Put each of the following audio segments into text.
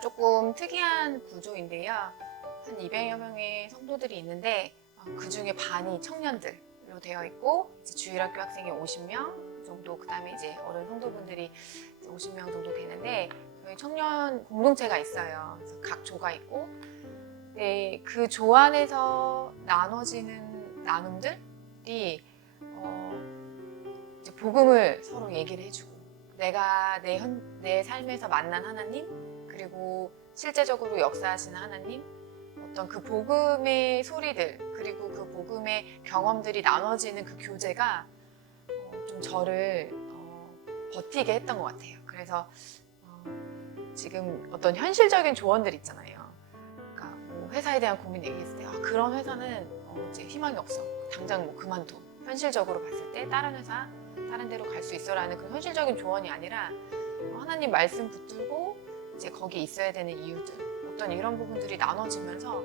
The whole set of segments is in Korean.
교회가 조금 특이한 구조인데요. 한 200여 명의 성도들이 있는데 그 중에 반이 청년들로 되어 있고 이제 주일학교 학생이 50명 정도, 그 다음에 이제 어른 성도분들이 50명 정도 되는데 저희 청년 공동체가 있어요. 그래서 각 조가 있고, 네, 그 조 안에서 나눠지는 나눔들이 이제 복음을 서로 얘기를 해주고, 내가 내 삶에서 만난 하나님, 그리고 실제적으로 역사하시는 하나님, 어떤 그 복음의 소리들, 그리고 그 복음의 경험들이 나눠지는 그 교제가 좀 저를 버티게 했던 것 같아요. 그래서 지금 어떤 현실적인 조언들 있잖아요. 그러니까 뭐 회사에 대한 고민 얘기했을 때 그런 회사는 이제 희망이 없어. 당장 뭐 그만둬. 현실적으로 봤을 때 다른 회사, 다른 데로 갈 수 있어라는 그런 현실적인 조언이 아니라 하나님 말씀 붙들고 이제 거기 있어야 되는 이유들, 어떤 이런 부분들이 나눠지면서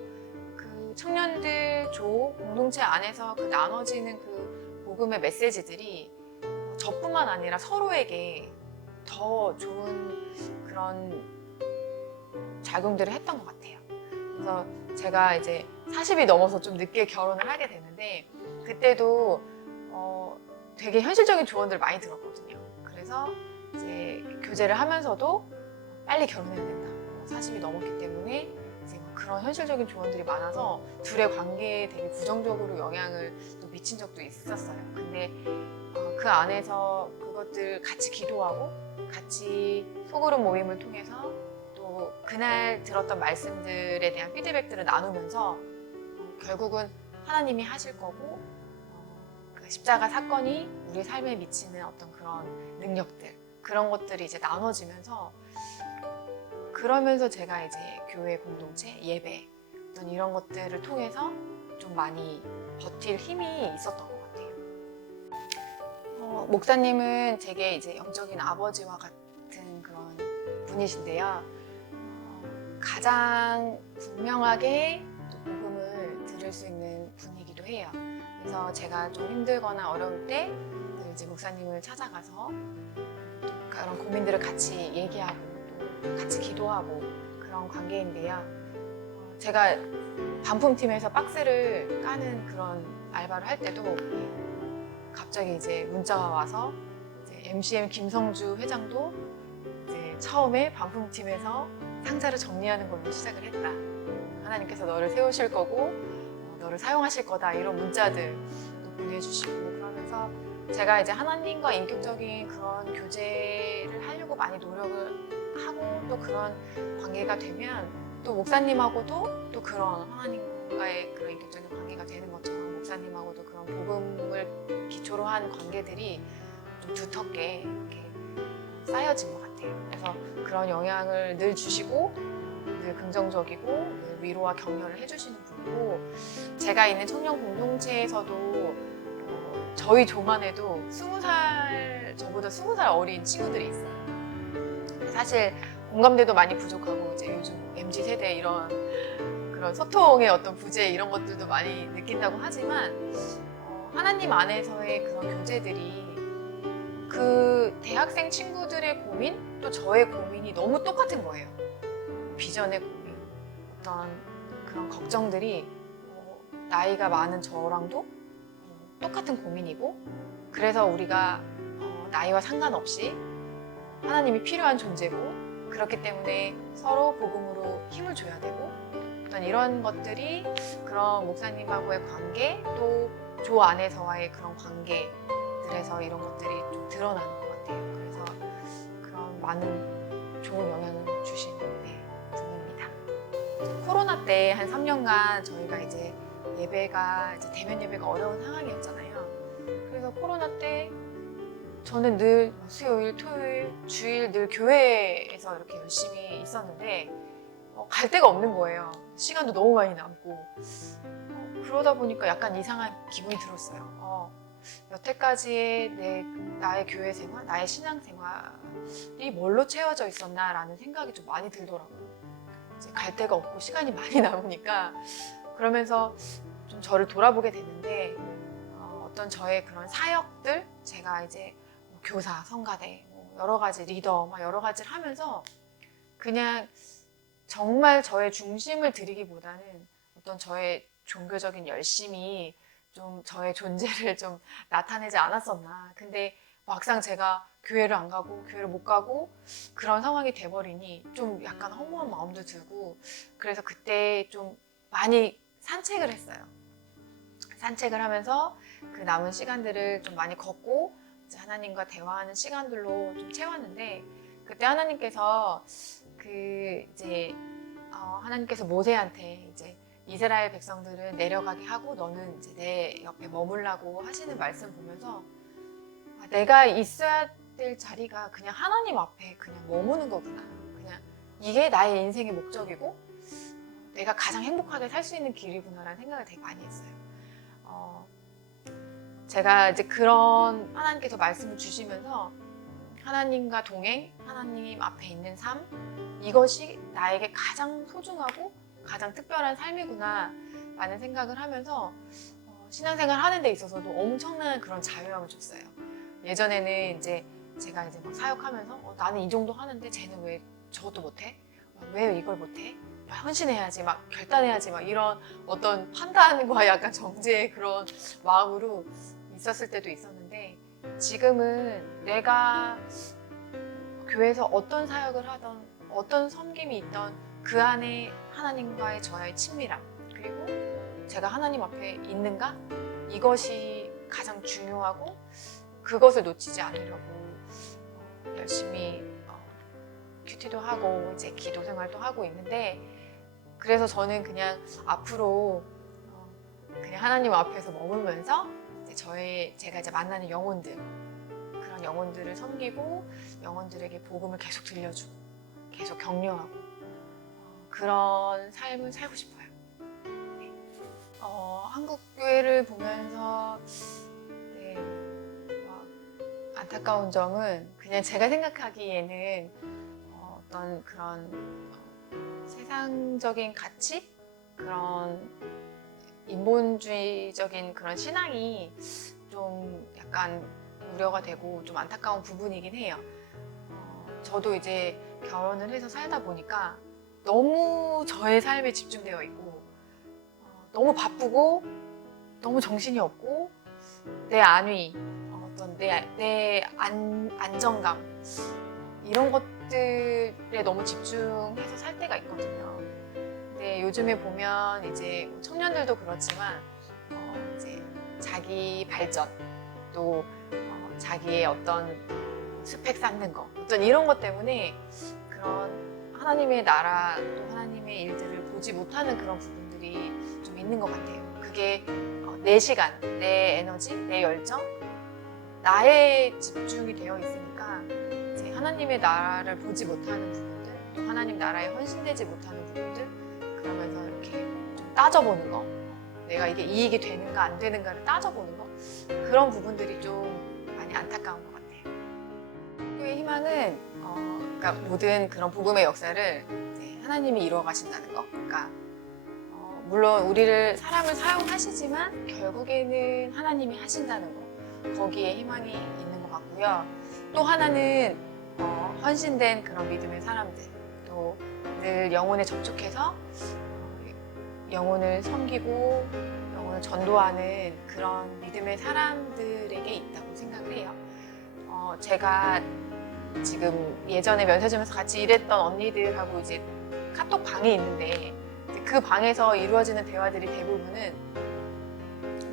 그 청년들 조 공동체 안에서 그 나눠지는 그 복음의 메시지들이 저뿐만 아니라 서로에게 더 좋은 그런 작용들을 했던 것 같아요. 그래서 제가 이제 40이 넘어서 좀 늦게 결혼을 하게 되는데 그때도 되게 현실적인 조언들을 많이 들었거든요. 그래서 이제 교제를 하면서도 빨리 결혼해야 된다. 40이 넘었기 때문에 이제 그런 현실적인 조언들이 많아서 둘의 관계에 되게 부정적으로 영향을 또 미친 적도 있었어요. 근데 그 안에서 그것들 같이 기도하고 같이 소그룹 모임을 통해서 또 그날 들었던 말씀들에 대한 피드백들을 나누면서 결국은 하나님이 하실 거고 그 십자가 사건이 우리 삶에 미치는 어떤 그런 능력들, 그런 것들이 이제 나눠지면서, 그러면서 제가 이제 교회 공동체, 예배, 어떤 이런 것들을 통해서 좀 많이 버틸 힘이 있었던 것 같아요. 목사님은 되게 이제 영적인 아버지와 같은 그런 분이신데요. 가장 분명하게 또 복음을 들을 수 있는 분이기도 해요. 그래서 제가 좀 힘들거나 어려울 때 이제 목사님을 찾아가서 또 그런 고민들을 같이 얘기하고 또 같이 기도하고 그런 관계인데요. 제가 반품팀에서 박스를 까는 그런 알바를 할 때도 갑자기 이제 문자가 와서 이제 MCM 김성주 회장도 이제 처음에 반품팀에서 상자를 정리하는 걸로 시작을 했다. 하나님께서 너를 세우실 거고 너를 사용하실 거다. 이런 문자들도 보내주시고, 그러면서 제가 이제 하나님과 인격적인 그런 교제를 하려고 많이 노력을 하고 또 그런 관계가 되면 또 목사님하고도 또 그런 하나님과의 그런 인격적인 관계가 되는 것처럼 목사님하고도 그런 복음을 기초로 한 관계들이 좀 두텁게 이렇게 쌓여진 것 같아요. 그래서 그런 영향을 늘 주시고 늘 긍정적이고 늘 위로와 격려를 해주시는 분이고, 제가 있는 청년 공동체에서도 저희 조만 해도 20살, 저보다 20살 어린 친구들이 있어요. 사실 공감대도 많이 부족하고 이제 요즘 MZ세대 이런 그런 소통의 어떤 부재 이런 것들도 많이 느낀다고 하지만 하나님 안에서의 그런 교제들이 그 대학생 친구들의 고민 또 저의 고민이 너무 똑같은 거예요. 비전의 고민, 어떤 그런 걱정들이 나이가 많은 저랑도 똑같은 고민이고, 그래서 우리가 나이와 상관없이 하나님이 필요한 존재고, 그렇기 때문에 서로 복음으로 힘을 줘야 되고, 어떤 이런 것들이 그런 목사님하고의 관계, 또 조 안에서와의 그런 관계들에서 이런 것들이 좀 드러나는 것 같아요. 그래서 그런 많은 좋은 영향을 주신 분입니다. 코로나 때 한 3년간 저희가 이제 예배가 이제 대면 예배가 어려운 상황이었잖아요. 그래서 코로나 때 저는 늘 수요일, 토요일, 주일 늘 교회에서 이렇게 열심히 있었는데 갈 데가 없는 거예요. 시간도 너무 많이 남고 그러다 보니까 약간 이상한 기분이 들었어요. 여태까지의 나의 교회 생활, 나의 신앙 생활이 뭘로 채워져 있었나라는 생각이 좀 많이 들더라고요. 이제 갈 데가 없고 시간이 많이 남으니까, 그러면서 좀 저를 돌아보게 됐는데 어떤 저의 그런 사역들, 제가 이제 교사, 성가대, 여러 가지 리더, 여러 가지를 하면서 그냥 정말 저의 중심을 드리기보다는 어떤 저의 종교적인 열심이 좀 저의 존재를 좀 나타내지 않았었나. 근데 막상 제가 교회를 안 가고 교회를 못 가고 그런 상황이 돼버리니 좀 약간 허무한 마음도 들고, 그래서 그때 좀 많이 산책을 했어요. 산책을 하면서 그 남은 시간들을 좀 많이 걷고 이제 하나님과 대화하는 시간들로 좀 채웠는데, 그때 하나님께서 하나님께서 모세한테 이제 이스라엘 백성들은 내려가게 하고 너는 이제 내 옆에 머물라고 하시는 말씀 보면서 내가 있어야 될 자리가 그냥 하나님 앞에 그냥 머무는 거구나. 그냥 이게 나의 인생의 목적이고 내가 가장 행복하게 살 수 있는 길이구나라는 생각을 되게 많이 했어요. 제가 이제 그런 하나님께서 말씀을 주시면서 하나님과 동행, 하나님 앞에 있는 삶, 이것이 나에게 가장 소중하고 가장 특별한 삶이구나 라는 생각을 하면서 신앙생활 하는 데 있어서도 엄청난 그런 자유함을 줬어요. 예전에는 이제 제가 이제 막 사역하면서 나는 이 정도 하는데 쟤는 왜 저것도 못해? 왜 이걸 못해? 헌신해야지, 막 결단해야지, 막 이런 어떤 판단과 약간 정죄의 그런 마음으로 있었을 때도 있었는데, 지금은 내가 교회에서 어떤 사역을 하던 어떤 섬김이 있던 그 안에 하나님과의 저의 친밀함, 그리고 제가 하나님 앞에 있는가, 이것이 가장 중요하고 그것을 놓치지 않으려고 열심히 큐티도 하고 이제 기도 생활도 하고 있는데, 그래서 저는 그냥 앞으로 그냥 하나님 앞에서 머물면서 이제 제가 이제 만나는 영혼들, 그런 영혼들을 섬기고 영혼들에게 복음을 계속 들려주고 계속 격려하고 그런 삶을 살고 싶어요. 네. 한국 교회를 보면서 안타까운 점은 그냥 제가 생각하기에는 어떤 그런 세상적인 가치? 그런 인본주의적인 그런 신앙이 좀 약간 우려가 되고 좀 안타까운 부분이긴 해요. 저도 이제 결혼을 해서 살다 보니까 너무 저의 삶에 집중되어 있고 너무 바쁘고 너무 정신이 없고 내 안위, 어떤 내 안정감, 이런 것들에 너무 집중해서 살 때가 있거든요. 근데 요즘에 보면 이제 청년들도 그렇지만 이제 자기 발전, 또 자기의 어떤 스펙 쌓는 거, 어떤 이런 것 때문에 그런 하나님의 나라 또 하나님의 일들을 보지 못하는 그런 부분들이 좀 있는 것 같아요. 그게 내 시간, 내 에너지, 내 열정, 나에 집중이 되어 있으니까 이제 하나님의 나라를 보지 못하는 부분들, 또 하나님 나라에 헌신되지 못하는 부분들, 그러면서 이렇게 좀 따져보는 거, 내가 이게 이익이 되는가 안 되는가를 따져보는 거, 그런 부분들이 좀 많이 안타까운 것 같아요. 교회의 희망은 그러니까 모든 그런 복음의 역사를 이제 하나님이 이루어 가신다는 거. 그러니까 물론 사람을 사용하시지만 결국에는 하나님이 하신다는 거, 거기에 희망이 있는 것 같고요. 또 하나는 헌신된 그런 믿음의 사람들, 또 늘 영혼에 접촉해서 영혼을 섬기고 영혼을 전도하는 그런 믿음의 사람들에게 있다고 생각을 해요. 제가 지금 예전에 면세점에서 같이 일했던 언니들하고 이제 카톡 방이 있는데, 그 방에서 이루어지는 대화들이 대부분은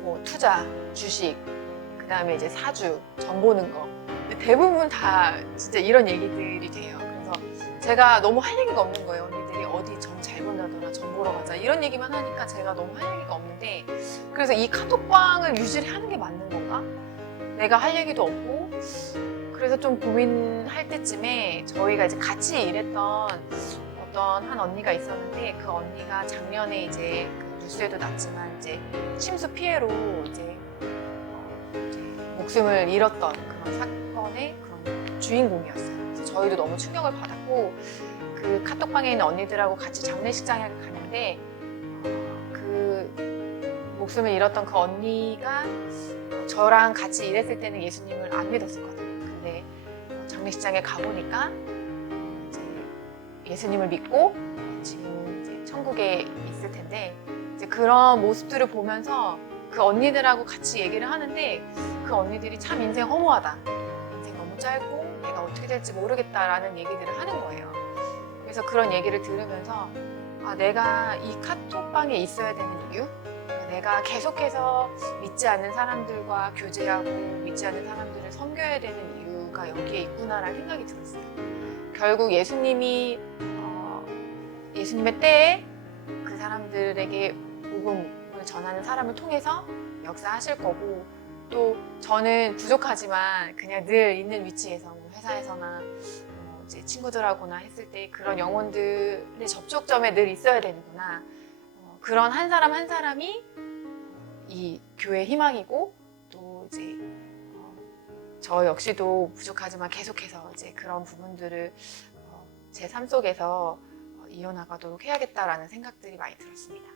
뭐 투자, 주식, 그 다음에 이제 사주, 전 보는 거, 대부분 다 진짜 이런 얘기들이 돼요. 그래서 제가 너무 할 얘기가 없는 거예요. 언니들이 어디 전 잘 본다더라, 전 보러 가자, 이런 얘기만 하니까 제가 너무 할 얘기가 없는데, 그래서 이 카톡방을 유지를 하는 게 맞는 건가? 내가 할 얘기도 없고. 그래서 좀 고민할 때쯤에 저희가 이제 같이 일했던 어떤 한 언니가 있었는데, 그 언니가 작년에 이제 그 뉴스에도 났지만 이제 침수 피해로 이제 목숨을 잃었던 그런 사건의 그런 주인공이었어요. 그래서 저희도 너무 충격을 받았고, 그 카톡방에 있는 언니들하고 같이 장례식장에 갔는데 그 목숨을 잃었던 그 언니가 저랑 같이 일했을 때는 예수님을 안 믿었었거든요. 근데 장례식장에 가보니까 이제 예수님을 믿고 지금 이제 천국에 있을 텐데 이제 그런 모습들을 보면서 그 언니들하고 같이 얘기를 하는데 그 언니들이 참 인생 허무하다. 인생 너무 짧고 내가 어떻게 될지 모르겠다라는 얘기들을 하는 거예요. 그래서 그런 얘기를 들으면서 아, 내가 이 카톡방에 있어야 되는 이유? 그러니까 내가 계속해서 믿지 않는 사람들과 교제하고 믿지 않는 사람들을 섬겨야 되는 이유가 여기에 있구나라는 생각이 들었어요. 결국 예수님의 때에 그 사람들에게 복음을 전하는 사람을 통해서 역사하실 거고 또 저는 부족하지만 그냥 늘 있는 위치에서 뭐 회사에서나 이제 친구들하고나 했을 때 그런 영혼들의 접촉점에 늘 있어야 되는구나. 그런 한 사람 한 사람이 이 교회의 희망이고 또 이제 저 역시도 부족하지만 계속해서 이제 그런 부분들을 제 삶 속에서 이어나가도록 해야겠다라는 생각들이 많이 들었습니다.